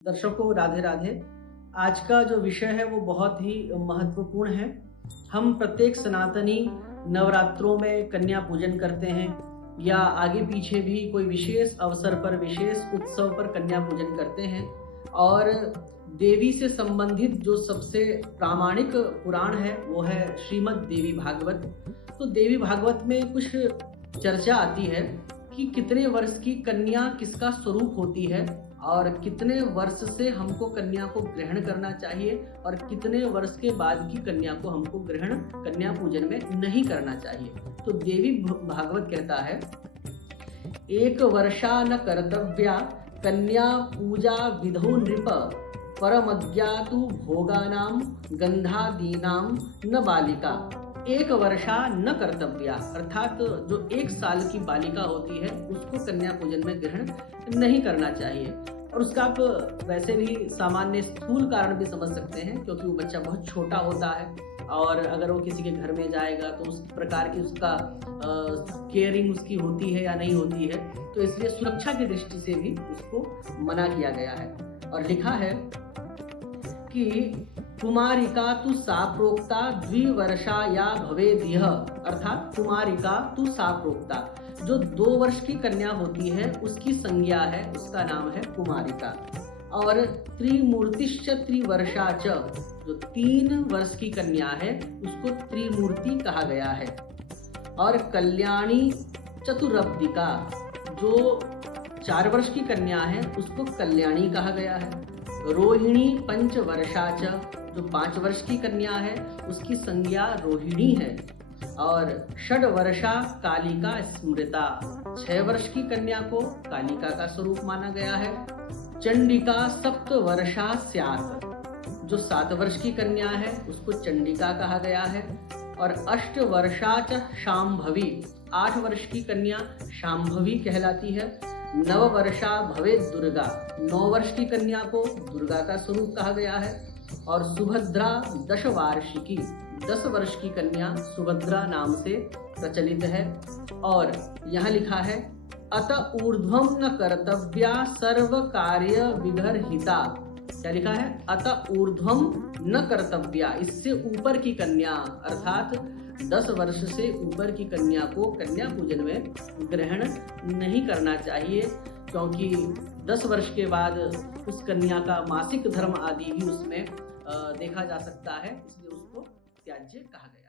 दर्शकों राधे राधे। आज का जो विषय है वो बहुत ही महत्वपूर्ण है। हम प्रत्येक सनातनी नवरात्रों में कन्या पूजन करते हैं या आगे पीछे भी कोई विशेष अवसर पर, विशेष उत्सव पर कन्या पूजन करते हैं। और देवी से संबंधित जो सबसे प्रामाणिक पुराण है वो है श्रीमद् देवी भागवत। तो देवी भागवत में कुछ चर्चा आती है कि कितने वर्ष की कन्या किसका स्वरूप होती है और कितने वर्ष से हमको कन्या को ग्रहण करना चाहिए और कितने वर्ष के बाद की कन्या को हमको ग्रहण कन्या पूजन में नहीं करना चाहिए। तो देवी भागवत कहता है, एक वर्षा न कर्तव्या कन्या पूजा विधौ नृप परमज्ञातु भोगानाम गंधादीनाम न बालिका। एक वर्षा न कर्तव्या अर्थात जो एक साल की बालिका होती है उसको कन्या पूजन में ग्रहण नहीं करना चाहिए। और उसका आप वैसे भी सामान्य स्थूल कारण भी समझ सकते हैं, क्योंकि वो बच्चा बहुत छोटा होता है और अगर वो किसी के घर में जाएगा तो उस प्रकार की उसका केयरिंग उसकी होती है या नहीं होती है, तो इसलिए सुरक्षा की दृष्टि से भी उसको मना किया गया है। और लिखा है कि कुमारिका तु सा प्रोक्ता द्विवर्षा या भवेद्यः, अर्थात कुमारिका तु सा प्रोक्ता, जो 2 वर्ष की कन्या होती है उसकी संज्ञा है, उसका नाम है कुमारिका। और त्रिमूर्तिश्च त्रिवर्षा च, जो 3 वर्ष की कन्या है उसको त्रिमूर्ति कहा गया है। और कल्याणी चतुरब्दिका, जो 4 वर्ष की कन्या है उसको कल्याणी कहा गया है। रोहिणी पंचवर्षा च, जो 5 वर्ष की कन्या है उसकी संज्ञा रोहिणी है। और षड्वर्षा कालिका स्मृता, 6 वर्ष की कन्या को कालिका का स्वरूप माना गया है। चंडिका सप्तवर्षा स्यात्, जो 7 वर्ष की कन्या है उसको चंडिका कहा गया है। और अष्टवर्षा च शांभवी, 8 वर्ष की कन्या शांभवी कहलाती है। नववर्षा भवेत् दुर्गा, 9 वर्ष की कन्या को दुर्गा का स्वरूप कहा गया है। और सुभद्रा 10 वार्षिकी, 10 वर्ष की कन्या सुभद्रा नाम से प्रचलित है। और यहाँ लिखा है, अत ऊर्ध्वम न कर्तव्या सर्व कार्य विगर्हिता। क्या लिखा है? अत ऊर्ध्वम न कर्तव्या, इससे ऊपर की कन्या अर्थात 10 वर्ष से ऊपर की कन्या को कन्या पूजन में ग्रहण नहीं करना चाहिए, क्योंकि 10 वर्ष के बाद उस कन्या का मासिक धर्म आदि भी उसमें देखा जा सकता है, इसलिए उसको त्याज्य कहा गया।